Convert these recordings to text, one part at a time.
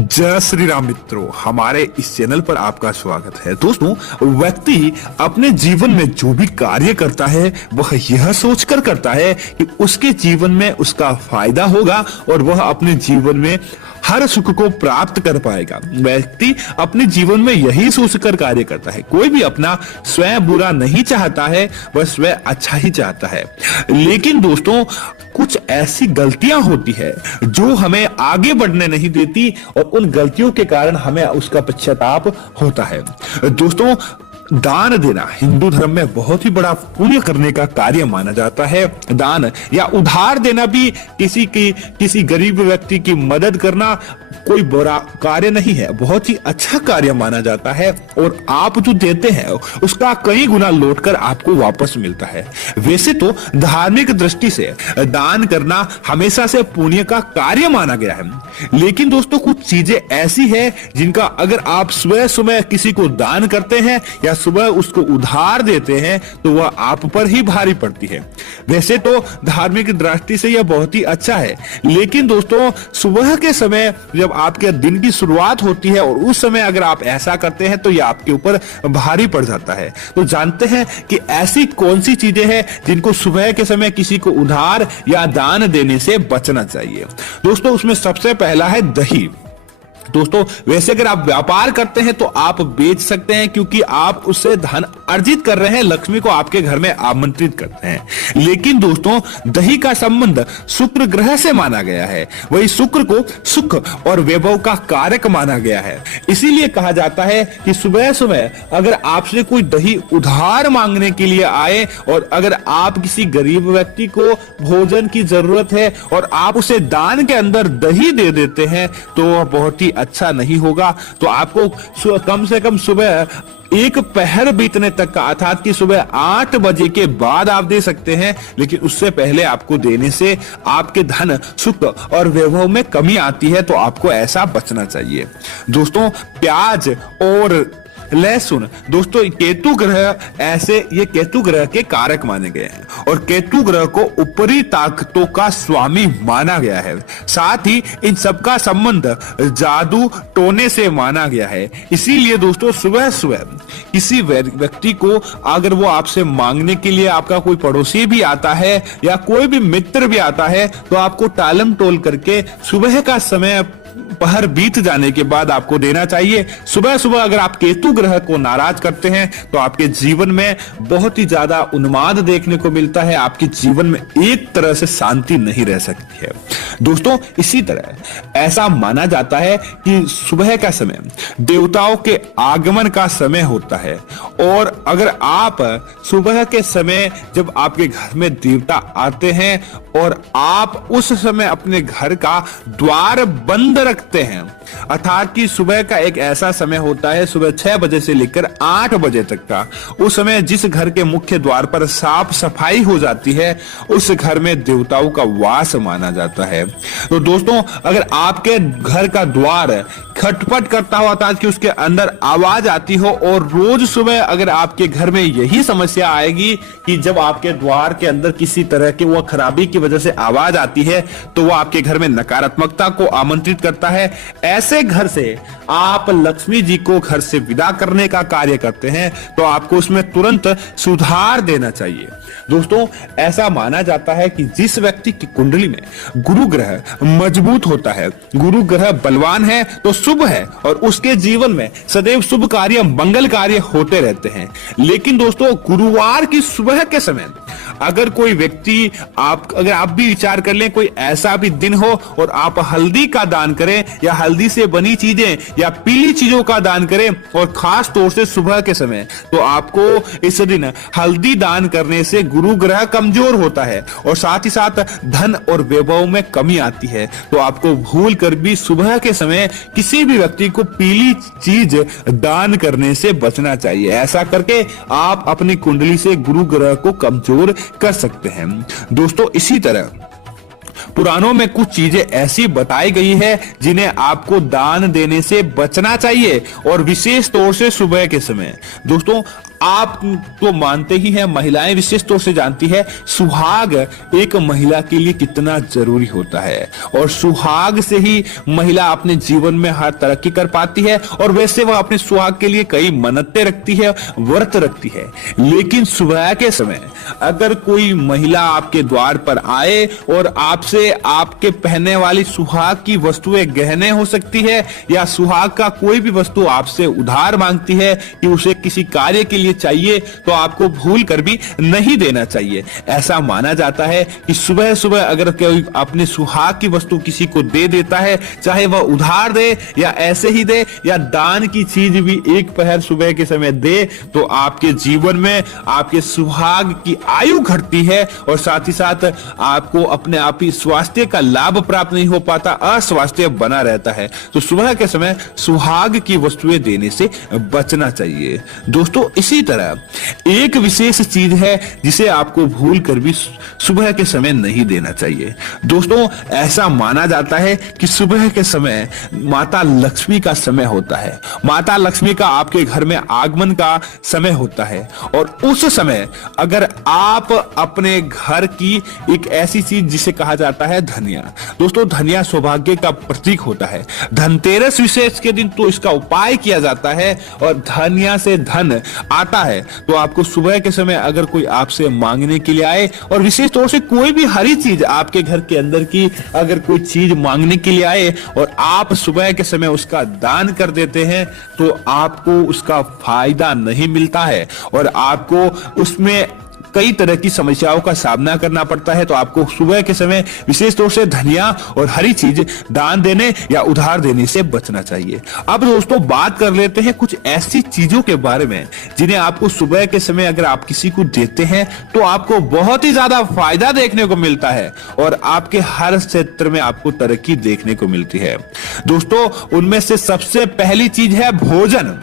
जय श्री राम मित्रों, हमारे इस चैनल पर आपका स्वागत है। दोस्तों, व्यक्ति अपने जीवन में जो भी कार्य करता है वह यह सोचकर करता है कि उसके जीवन में उसका फायदा होगा और वह अपने जीवन में हर सुख को प्राप्त कर पाएगा। व्यक्ति अपने जीवन में यही सोचकर कार्य करता है। कोई भी अपना स्वयं बुरा नहीं चाहता है, वह स्वयं अच्छा ही चाहता है। लेकिन दोस्तों, कुछ ऐसी गलतियां होती है जो हमें आगे बढ़ने नहीं देती और उन गलतियों के कारण हमें उसका पश्चाताप होता है। दोस्तों, दान देना हिंदू धर्म में बहुत ही बड़ा पुण्य करने का कार्य माना जाता है। दान या उधार देना भी किसी गरीब व्यक्ति की मदद करना कोई बुरा कार्य नहीं है, बहुत ही अच्छा कार्य माना जाता है और आप जो देते हैं उसका कई गुना लौटकर आपको वापस मिलता है। वैसे तो धार्मिक दृष्टि से दान करना हमेशा से पुण्य का कार्य माना गया है, लेकिन दोस्तों कुछ चीजें ऐसी है जिनका अगर आप सुबह किसी को दान करते हैं या सुबह उसको उधार देते हैं तो वह आप पर ही भारी पड़ती है। वैसे तो धार्मिक दृष्टि से यह बहुत ही अच्छा है, लेकिन दोस्तों सुबह के समय जब आपके दिन की शुरुआत होती है और उस समय अगर आप ऐसा करते हैं तो यह आपके ऊपर भारी पड़ जाता है। तो जानते हैं कि ऐसी कौन सी चीजें हैं जिनको सुबह के समय किसी को उधार या दान देने से बचना चाहिए। दोस्तों, उसमें सबसे पहला है दही। दोस्तों, वैसे अगर आप व्यापार करते हैं तो आप बेच सकते हैं क्योंकि आप उससे धन अर्जित कर रहे हैं, लक्ष्मी को आपके घर में आमंत्रित करते हैं। लेकिन दोस्तों, दही का संबंध शुक्र ग्रह से माना गया है। वही शुक्र को सुख और वैभव का कारक माना गया है। इसीलिए कहा जाता है कि सुबह सुबह अगर आपसे कोई दही उधार मांगने के लिए आए और अगर आप किसी गरीब व्यक्ति को भोजन की जरूरत है और आप उसे दान के अंदर दही दे देते हैं तो वह बहुत ही अच्छा नहीं होगा। तो आपको कम से कम सुबह एक पहर बीतने तक का, अर्थात कि सुबह 8 बजे के बाद आप दे सकते हैं, लेकिन उससे पहले आपको देने से आपके धन सुख और वैभव में कमी आती है, तो आपको ऐसा बचना चाहिए। दोस्तों, प्याज और लहसुन, दोस्तों केतु ग्रह ये केतु ग्रह के कारक माने गए हैं और केतु ग्रह को ऊपरी ताकतों का स्वामी माना गया है। साथ ही इन सबका संबंध जादू टोने से माना गया है। इसीलिए दोस्तों सुबह सुबह किसी व्यक्ति को अगर वो आपसे मांगने के लिए, आपका कोई पड़ोसी भी आता है या कोई भी मित्र भी आता है, तो आपको टालम टोल करके सुबह का समय पहर बीत जाने के बाद आपको देना चाहिए। सुबह सुबह अगर आप केतु ग्रह को नाराज करते हैं तो आपके जीवन में बहुत ही ज्यादा उन्माद देखने को मिलता है। आपके जीवन में एक तरह से शांति नहीं रह सकती है। दोस्तों, इसी तरह ऐसा माना जाता है कि सुबह का समय देवताओं के आगमन का समय होता है और अगर आप सुबह के समय जब आपके घर में देवता आते हैं और आप उस समय अपने घर का द्वार बंद रखते हैं, अर्थात कि सुबह का एक ऐसा समय होता है सुबह 6 बजे से लेकर 8 बजे तक का, उस समय जिस घर के मुख्य द्वार पर साफ सफाई हो जाती है उस घर में देवताओं का वास माना जाता है। तो दोस्तों, अगर आपके घर का द्वार खटपट करता हो, अर्थात कि उसके अंदर आवाज आती हो और रोज सुबह अगर आपके घर में यही समस्या आएगी कि जब आपके द्वार के अंदर किसी तरह की वह खराबी की वजह से आवाज आती है तो वह आपके घर में नकारात्मकता को आमंत्रित करता है। ऐसे घर से आप लक्ष्मी जी को घर से विदा करने का कार्य करते हैं तो आपको उसमें तुरंत सुधार देना चाहिए। दोस्तों, ऐसा माना जाता है कि जिस व्यक्ति की कुंडली में गुरु ग्रह मजबूत होता है, गुरु ग्रह बलवान है, तो शुभ है और उसके जीवन में सदैव शुभ कार्य, मंगल कार्य होते रहते हैं। लेकिन दोस्तों, गुरुवार की सुबह के समय अगर कोई व्यक्ति अगर आप भी विचार कर लें, कोई ऐसा भी दिन हो और आप हल्दी का दान करें या हल्दी से बनी चीजें या पीली चीजों का दान करें और खास तौर से सुबह के समय, तो आपको इस दिन हल्दी दान करने से गुरु ग्रह कमजोर होता है और साथ ही साथ धन और वैभव में कमी आती है। तो आपको भूल कर भी सुबह के समय किसी भी व्यक्ति को पीली चीज दान करने से बचना चाहिए। ऐसा करके आप अपनी कुंडली से गुरु ग्रह को कमजोर कर सकते हैं। दोस्तों, इसी तरह पुराणों में कुछ चीजें ऐसी बताई गई है जिन्हें आपको दान देने से बचना चाहिए और विशेष तौर से सुबह के समय। दोस्तों, आप तो मानते ही हैं, महिलाएं विशेष तौर से जानती है सुहाग एक महिला के लिए कितना जरूरी होता है, और सुहाग से ही महिला अपने जीवन में हर तरक्की कर पाती है। और वैसे वह अपने सुहाग के लिए कई मन्नतें रखती है, व्रत रखती है। लेकिन सुबह के समय अगर कोई महिला आपके द्वार पर आए और आपसे आपके पहनने वाली सुहाग की वस्तुएं, गहने हो सकती है या सुहाग का कोई भी वस्तु आपसे उधार मांगती है कि उसे किसी कार्य के लिए चाहिए, तो आपको भूल कर भी नहीं देना चाहिए। ऐसा माना जाता है कि सुबह सुबह अगर कोई अपने सुहाग की वस्तु किसी को दे देता है, चाहे वह उधार दे या ऐसे ही दे या दान की चीज भी एक पहर सुबह के समय दे, तो आपके जीवन में आपके सुहाग की आयु घटती है और साथ ही साथ आपको अपने आप ही स्वास्थ्य का लाभ प्राप्त नहीं हो पाता, अस्वास्थ्य बना रहता है। तो सुबह के समय सुहाग की वस्तुएं देने से बचना चाहिए। दोस्तों इसी तरह एक विशेष चीज है जिसे आपको भूल कर भी सुबह के समय नहीं देना चाहिए। दोस्तों ऐसा माना जाता है कि सुबह के समय माता लक्ष्मी का समय होता है, माता लक्ष्मी का आपके घर में आगमन का समय होता है, और उस समय अगर आप अपने घर की एक ऐसी चीज जिसे कहा जाता है धनिया, दोस्तों धनिया सौभाग्य का प्रतीक होता है। धनतेरस विशेष के दिन तो इसका उपाय किया जाता है और धनिया से धन आता है। तो आपको सुबह के समय अगर कोई आपसे मांगने के लिए आए, और विशेष तौर से कोई भी हरी चीज आपके घर के अंदर की अगर कोई चीज मांगने के लिए आए और आप सुबह के समय उसका दान कर देते हैं, तो आपको उसका फायदा नहीं मिलता है और आपको उसमें कई तरह की समस्याओं का सामना करना पड़ता है। तो आपको सुबह के समय विशेष तौर से धनिया और हरी चीज दान देने या उधार देने से बचना चाहिए। अब दोस्तों बात कर लेते हैं कुछ ऐसी चीजों के बारे में जिन्हें आपको सुबह के समय अगर आप किसी को देते हैं तो आपको बहुत ही ज्यादा फायदा देखने को मिलता है और आपके हर क्षेत्र में आपको तरक्की देखने को मिलती है। दोस्तों उनमें से सबसे पहली चीज है भोजन।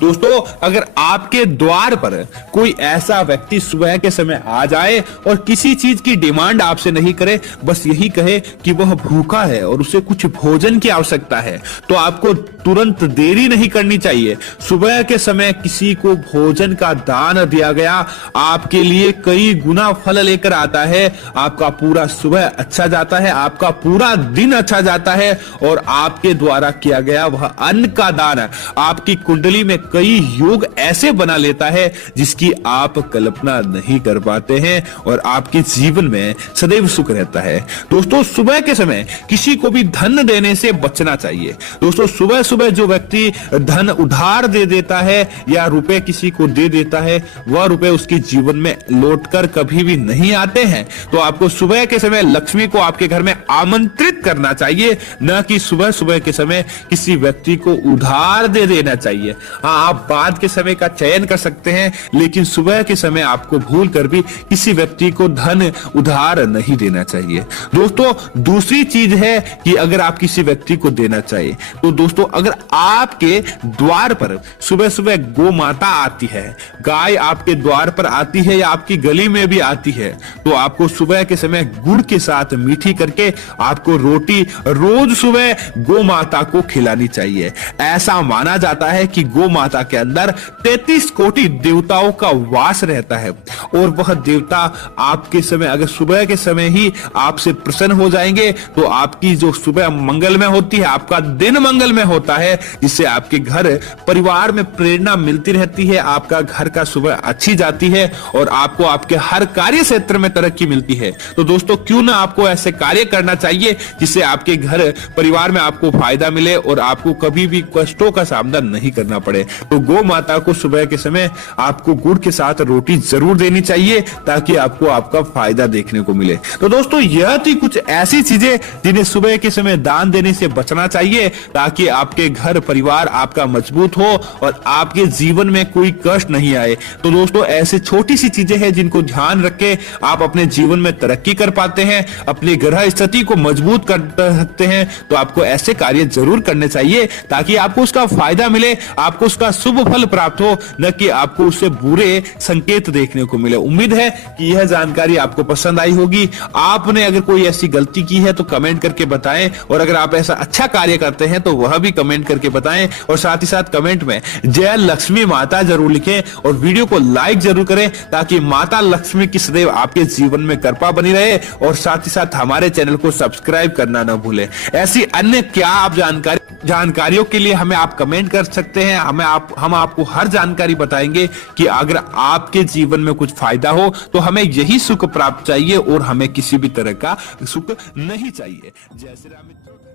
दोस्तों अगर आपके द्वार पर कोई ऐसा व्यक्ति सुबह के समय आ जाए और किसी चीज की डिमांड आपसे नहीं करे, बस यही कहे कि वह भूखा है और उसे कुछ भोजन की आवश्यकता है, तो आपको तुरंत देरी नहीं करनी चाहिए। सुबह के समय किसी को भोजन का दान दिया गया आपके लिए कई गुना फल लेकर आता है। आपका पूरा सुबह अच्छा जाता है, आपका पूरा दिन अच्छा जाता है और आपके द्वारा किया गया वह अन्न का दान आपकी कुंडली में कई योग ऐसे बना लेता है जिसकी आप कल्पना नहीं कर पाते हैं और आपके जीवन में सदैव सुख रहता है। दोस्तों सुबह के समय किसी को भी धन देने से बचना चाहिए। दोस्तों सुबह सुबह जो व्यक्ति धन उधार दे देता है या रुपए किसी को दे देता है, वह रुपए उसके जीवन में लौटकर कभी भी नहीं आते हैं। तो आपको सुबह के समय लक्ष्मी को आपके घर में आमंत्रित करना चाहिए, न कि सुबह सुबह के समय किसी व्यक्ति को उधार दे देना चाहिए। हाँ, आप बाद के समय का चयन कर सकते हैं, लेकिन सुबह के समय आपको भूल कर भी किसी व्यक्ति को धन उधार नहीं देना चाहिए। दोस्तों दूसरी चीज है कि अगर आप किसी व्यक्ति को देना चाहिए तो दोस्तों अगर आपके द्वार पर सुबह सुबह गौ माता आती है, गाय आपके द्वार पर आती है या आपकी गली में भी आती है, तो आपको सुबह के समय गुड़ के साथ मीठी करके आपको रोटी रोज सुबह गौ माता को खिलानी चाहिए। ऐसा माना जाता है कि गौ माता के अंदर 33 कोटि देवताओं का वास रहता है और वह देवता आपके समय अगर सुबह के समय ही आपसे प्रसन्न हो जाएंगे तो आपकी जो सुबह मंगलमय होती है, आपका दिन मंगलमय होता है, जिससे आपके घर परिवार में प्रेरणा मिलती रहती है, आपका घर का सुबह अच्छी जाती है और आपको आपके हर कार्य क्षेत्र में तरक्की मिलती है। तो दोस्तों क्यों ना आपको ऐसे कार्य करना चाहिए जिससे आपके घर परिवार में आपको फायदा मिले और आपको कभी भी कष्टों का सामना नहीं करना पड़े। तो गौ माता को सुबह के समय आपको गुड़ के साथ रोटी जरूर देनी चाहिए ताकि आपको आपका फायदा देखने को मिले। तो दोस्तों यह थी कुछ ऐसी चीजें जिन्हें सुबह के समय दान देने से बचना चाहिए ताकि आपके घर परिवार आपका मजबूत हो और आपके जीवन में कोई कष्ट नहीं आए। तो दोस्तों ऐसे छोटी सी चीजें हैं जिनको ध्यान रख के आप अपने जीवन में तरक्की कर पाते हैं, अपनी ग्रह स्थिति को मजबूत कर सकते हैं। तो आपको ऐसे कार्य जरूर करने चाहिए ताकि आपको उसका फायदा मिले, आपको उसका उसका शुभ फल प्राप्त हो, न कि आपको उससे बुरे संकेत देखने को मिले। उम्मीद है कि यह जानकारी आपको पसंद आई होगी। आपने अगर कोई ऐसी गलती की है तो कमेंट करके बताएं, और अगर आप ऐसा अच्छा कार्य करते हैं तो वह भी कमेंट करके बताएं, और साथ ही साथ कमेंट में जय लक्ष्मी माता जरूर लिखें, और वीडियो को लाइक जरूर करें, ताकि माता लक्ष्मी की सदैव आपके जीवन में कृपा बनी रहे। और साथ ही साथ हमारे चैनल को सब्सक्राइब करना न भूलें। ऐसी अन्य क्या आप जानकारियों के लिए हमें आप कमेंट कर सकते हैं। हम आपको हर जानकारी बताएंगे कि अगर आपके जीवन में कुछ फायदा हो तो हमें यही सुख प्राप्त चाहिए, और हमें किसी भी तरह का सुख नहीं चाहिए। जय श्री राम मित्रों।